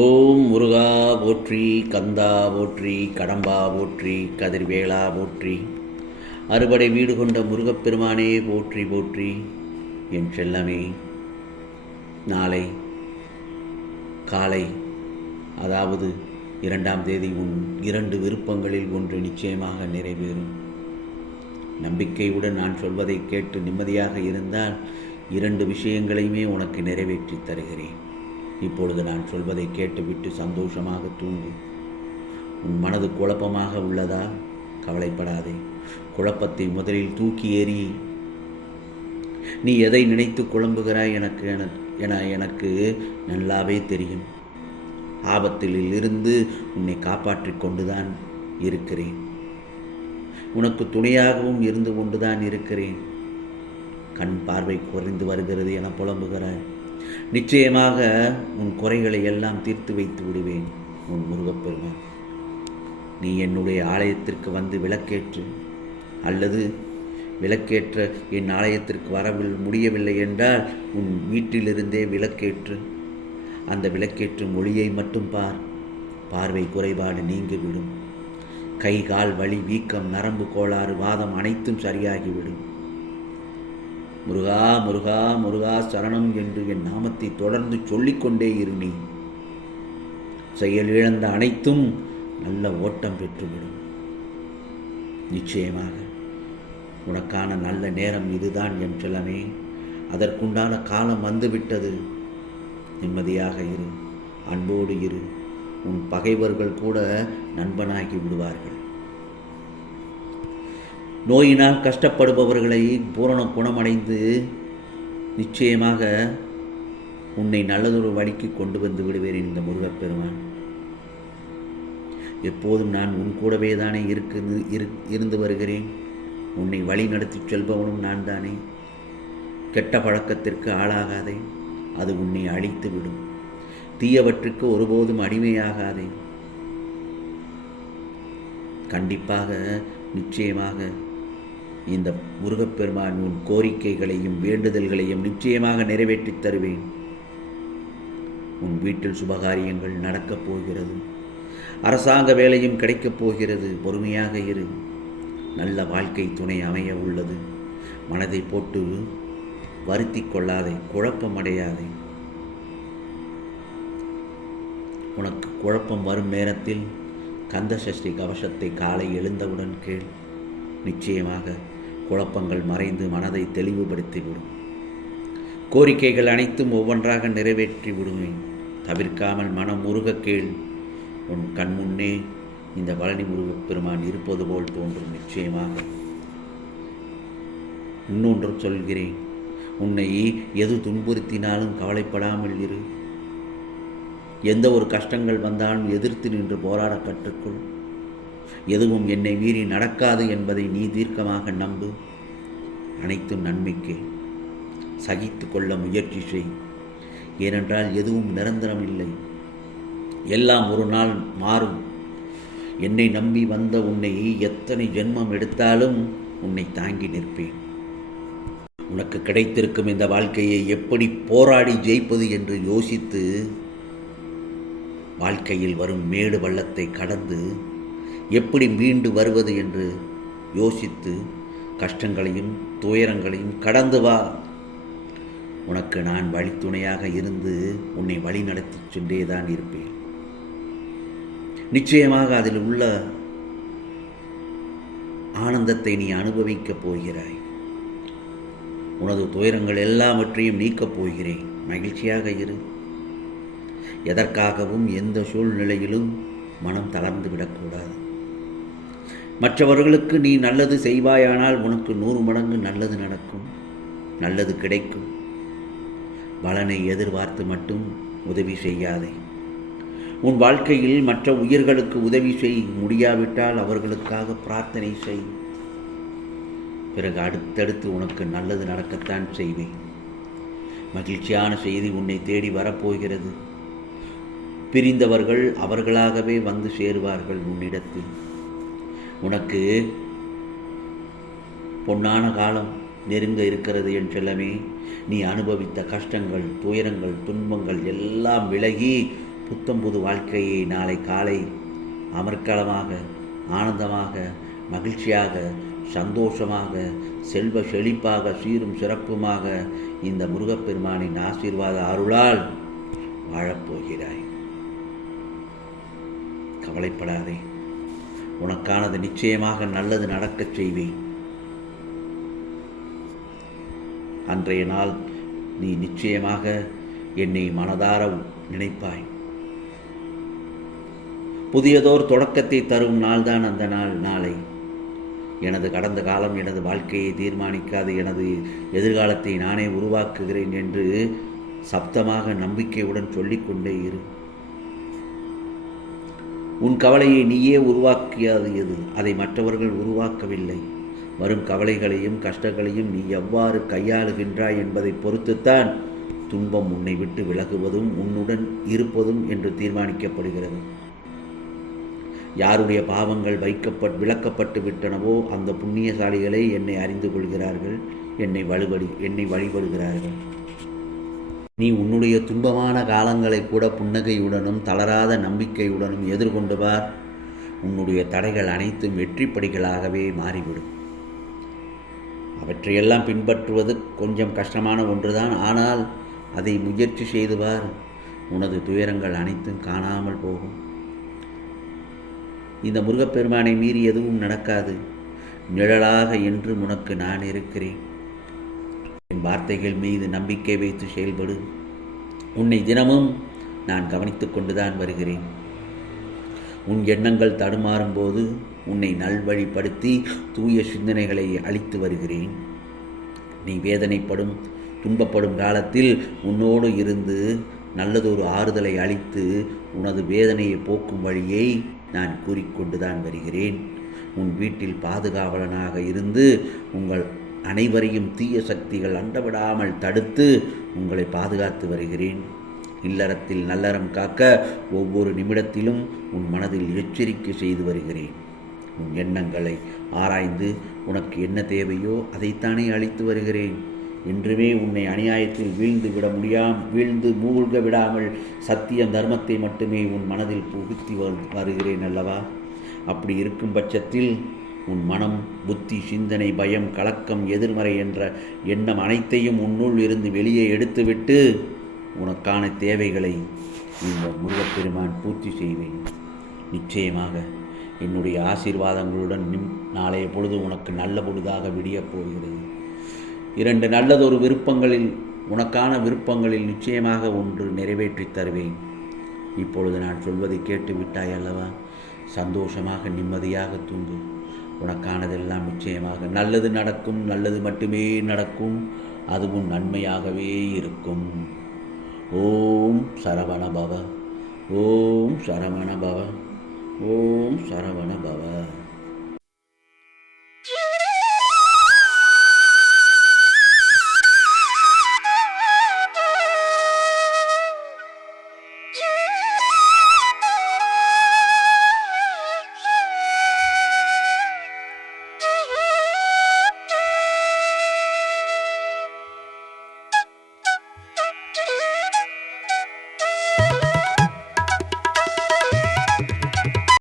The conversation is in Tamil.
ஓம் முருகா போற்றி, கந்தா போற்றி, கடம்பா போற்றி, கதிர்வேளா போற்றி, அறுபடை வீடு கொண்ட முருகப்பெருமானே போற்றி போற்றி. என் செல்லமே, நாளை காலை, அதாவது 2ஆம் தேதி உன் 2 விருப்பங்களில் ஒன்று நிச்சயமாக நிறைவேறும். நம்பிக்கையுடன் நான் சொல்வதை கேட்டு நிம்மதியாக இருந்தால் 2 விஷயங்களையுமே உனக்கு நிறைவேற்றி தருகிறேன். இப்பொழுது நான் சொல்வதை கேட்டுவிட்டு சந்தோஷமாக தூங்கு. உன் மனது குழப்பமாக உள்ளதா? கவலைப்படாதே. குழப்பத்தை முதலில் தூக்கி எறி. நீ எதை நினைத்து குழம்புகிறாய் எனக்கு நல்லாவே தெரியும். ஆபத்தில் இருந்து உன்னை காப்பாற்றிக் கொண்டுதான் இருக்கிறேன். உனக்கு துணையாகவும் இருந்து கொண்டுதான் இருக்கிறேன். கண் பார்வை குறைந்து வருகிறது என புலம்புகிறாய். நிச்சயமாக உன் குறைகளை எல்லாம் தீர்த்து வைத்து விடுவேன். உன் முருகப்பெருமான், நீ என்னுடைய ஆலயத்திற்கு வந்து விளக்கேற்று, அல்லது விளக்கேற்ற என் ஆலயத்திற்கு முடியவில்லை என்றால் உன் வீட்டிலிருந்தே விளக்கேற்று. அந்த விளக்கேற்றும் ஒளியை மட்டும் பார். பார்வை குறைபாடு நீங்கிவிடும். கை கால் வலி, வீக்கம், நரம்பு கோளாறு, வாதம் அனைத்தும் சரியாகிவிடும். முருகா முருகா முருகா சரணம் என்று என் நாமத்தை தொடர்ந்து சொல்லிக்கொண்டே இரு. நீ செயலிழந்த அனைத்தும் நல்ல ஓட்டம் பெற்றுவிடும். நிச்சயமாக உனக்கான நல்ல நேரம் இதுதான் என் செல்லமே. அதற்குண்டான காலம் வந்துவிட்டது. நிம்மதியாக இரு, அன்போடு இரு. உன் பகைவர்கள் கூட நண்பனாகி விடுவார்கள். நோயினால் கஷ்டப்படுபவர்களை பூரண குணமடைந்து நிச்சயமாக உன்னை நல்லதொரு வழிக்கு கொண்டு வந்து விடுவேன் இந்த முருகப்பெருமான். எப்போதும் நான் உன் கூடவே தானே இருந்து வருகிறேன். உன்னை வழி நடத்தி செல்பவனும் நான் தானே. கெட்ட பழக்கத்திற்கு ஆளாகாதே, அது உன்னை அழித்து விடும். தீயவற்றுக்கு ஒருபோதும் அடிமையாகாதே. கண்டிப்பாக நிச்சயமாக இந்த முருகப்பெருமான் உன் கோரிக்கைகளையும் வேண்டுதல்களையும் நிச்சயமாக நிறைவேற்றித் தருவேன். உன் வீட்டில் சுபகாரியங்கள் நடக்கப் போகிறது. அரசாங்க வேலையும் கிடைக்கப் போகிறது. பொறுமையாக இரு. நல்ல வாழ்க்கை துணை அமைய உள்ளது. மனதை போட்டு வருத்தி கொள்ளாதே, குழப்பமடையாதே. உனக்கு குழப்பம் வரும் நேரத்தில் கந்த சஷ்டி கவசத்தை காலை எழுந்தவுடன் கேள். நிச்சயமாக குழப்பங்கள் மறைந்து மனதை தெளிவுபடுத்திவிடும். கோரிக்கைகள் அனைத்தும் ஒவ்வொன்றாக நிறைவேற்றி விடுவேன். தவிர்க்காமல் மனம் முருக கேள். உன் கண் முன்னே இந்த பழனி முருகப்பெருமான் இருப்பது போல் தோன்றும். நிச்சயமாக இன்னொன்றும் சொல்கிறேன். உன்னை எது துன்புறுத்தினாலும் கவலைப்படாமல் இரு. எந்த ஒரு கஷ்டங்கள் வந்தாலும் எதிர்த்து நின்று போராட கற்றுக்கொள். எதுவும் என்னை மீறி நடக்காது என்பதை நீ தீர்க்கமாக நம்பு. அனைத்தும் நன்மைக்கு. சகித்து கொள்ள முயற்சி செய். ஏனென்றால் எதுவும் நிரந்தரம் இல்லை. எல்லாம் ஒரு நாள் மாறும். என்னை நம்பி வந்த உன்னை எத்தனை ஜென்மம் எடுத்தாலும் உன்னை தாங்கி நிற்பேன். உனக்கு கிடைத்திருக்கும் இந்த வாழ்க்கையை எப்படி போராடி ஜெயிப்பது என்று யோசித்து, வாழ்க்கையில் வரும் மேடு பள்ளத்தை கடந்து எப்படி மீண்டு வருவது என்று யோசித்து கஷ்டங்களையும் துயரங்களையும் கடந்து வா. உனக்கு நான் வழித்துணையாக இருந்து உன்னை வழி நடத்தி சென்றேதான் இருப்பேன். நிச்சயமாக அதில் உள்ள ஆனந்தத்தை நீ அனுபவிக்கப் போகிறாய். உனது துயரங்கள் எல்லாவற்றையும் நீக்கப் போகிறேன். மகிழ்ச்சியாக இரு. எதற்காகவும் எந்த சூழ்நிலையிலும் மனம் தளர்ந்து விடக்கூடாது. மற்றவர்களுக்கு நீ நல்லது செய்வாயானால் உனக்கு 100 மடங்கு நல்லது நடக்கும், நல்லது கிடைக்கும். பலனை எதிர்பார்த்து மட்டும் உதவி செய்யாதே. உன் வாழ்க்கையில் மற்ற உயிர்களுக்கு உதவி செய் முடியாவிட்டால் அவர்களுக்காக பிரார்த்தனை செய். பிறகு அடுத்தடுத்து உனக்கு நல்லது நடக்கத்தான் செய்வேன். மகிழ்ச்சியான செய்தி உன்னை தேடி வரப்போகிறது. பிரிந்தவர்கள் அவர்களாகவே வந்து சேருவார்கள் உன்னிடத்தில். உனக்கு பொன்னான காலம் நெருங்க இருக்கிறது என் செல்லமே. நீ அனுபவித்த கஷ்டங்கள், துயரங்கள், துன்பங்கள் எல்லாம் விலகி புத்தம்புது வாழ்க்கையை நாளை காலை அமர்க்களமாக, ஆனந்தமாக, மகிழ்ச்சியாக, சந்தோஷமாக, செல்வ செழிப்பாக, சீரும் சிறப்புமாக இந்த முருகப்பெருமானின் ஆசீர்வாத அருளால் வாழப்போகிறாய். கவலைப்படாதே, உனக்கானது நிச்சயமாக நல்லது நடக்கச் செய்வேன். அன்றைய நாள் நீ நிச்சயமாக என்னை மனதார நினைப்பாய். புதியதோர் தொடக்கத்தை தரும் நாள்தான் அந்த நாளை. எனது கடந்த காலம் எனது வாழ்க்கையை தீர்மானிக்காது, எனது எதிர்காலத்தை நானே உருவாக்குகிறேன் என்று சப்தமாக நம்பிக்கையுடன் சொல்லிக்கொண்டே இரு. உன் கவலையை நீயே உருவாக்கியது எது? அதை மற்றவர்கள் உருவாக்கவில்லை. வரும் கவலைகளையும் கஷ்டங்களையும் நீ எவ்வாறு கையாளுகின்றாய் என்பதை பொறுத்துத்தான் துன்பம் உன்னை விட்டு விலகுவதும் உன்னுடன் இருப்பதும் என்று தீர்மானிக்கப்படுகிறது. யாருடைய பாவங்கள் விளக்கப்பட்டு விட்டனவோ அந்த புண்ணியசாலிகளை என்னை அறிந்து கொள்கிறார்கள், என்னை வழிபடுகிறார்கள். நீ உன்னுடைய துன்பமான காலங்களை கூட புன்னகையுடனும் தளராத நம்பிக்கையுடனும் எதிர்கொண்டு பார். உன்னுடைய தடைகள் அனைத்தும் வெற்றிப்படிகளாகவே மாறிவிடும். அவற்றையெல்லாம் பின்பற்றுவது கொஞ்சம் கஷ்டமான ஒன்றுதான். ஆனால் அதை முயற்சி செய்து பார். உனது துயரங்கள் அனைத்தும் காணாமல் போகும். இந்த முருகப்பெருமானை மீறி எதுவும் நடக்காது. நிழலாக என்று உனக்கு நான் இருக்கிறேன். என் வார்த்தைகள் மீது நம்பிக்கை வைத்து செயல்படு. உன்னை தினமும் நான் கவனித்துக் கொண்டுதான் வருகிறேன். உன் எண்ணங்கள் தடுமாறும் போது உன்னை நல்வழிப்படுத்தி தூய சிந்தனைகளை அளித்து வருகிறேன். நீ வேதனைப்படும் துன்பப்படும் காலத்தில் உன்னோடு இருந்து நல்லதொரு ஆறுதலை அளித்து உனது வேதனையை போக்கும் வழியை நான் கூறிக்கொண்டுதான் வருகிறேன். உன் வீட்டில் பாதுகாவலனாக இருந்து உங்கள் அனைவரையும் தீய சக்திகள் அண்டவிடாமல் தடுத்து உங்களை பாதுகாத்து வருகிறேன். இல்லறத்தில் நல்லறம் காக்க ஒவ்வொரு நிமிடத்திலும் உன் மனதில் எச்சரிக்கை செய்து வருகிறேன். உன் எண்ணங்களை ஆராய்ந்து உனக்கு என்ன தேவையோ அதைத்தானே அளித்து வருகிறேன். என்றுமே உன்னை அநியாயத்தில் வீழ்ந்து மூழ்க விடாமல் சத்தியம் தர்மத்தை மட்டுமே உன் மனதில் புகுத்தி வருகிறேன் அல்லவா? அப்படி இருக்கும் பட்சத்தில் உன் மனம், புத்தி, சிந்தனை, பயம், கலக்கம், எதிர்மறை என்ற எண்ணம் அனைத்தையும் உன்னுள் இருந்து வெளியே எடுத்துவிட்டு உனக்கான தேவைகளை இந்த முருகப்பெருமான் பூர்த்தி செய்வேன். நிச்சயமாக என்னுடைய ஆசீர்வாதங்களுடன் நாளைய பொழுது உனக்கு நல்ல பொழுதாக விடியப் போகிறது. 2 நல்லதொரு உனக்கான விருப்பங்களில் நிச்சயமாக ஒன்று நிறைவேற்றித் தருவேன். இப்பொழுது நான் சொல்வதை கேட்டு விட்டாய் அல்லவா? சந்தோஷமாக நிம்மதியாக தூங்கு. உனக்கானதெல்லாம் நிச்சயமாக நல்லது நடக்கும். நல்லது மட்டுமே நடக்கும். அதுவும் நன்மையாகவே இருக்கும். ஓம் சரவண பவ. ஓம் சரவண பவ. ஓம் சரவண பவ.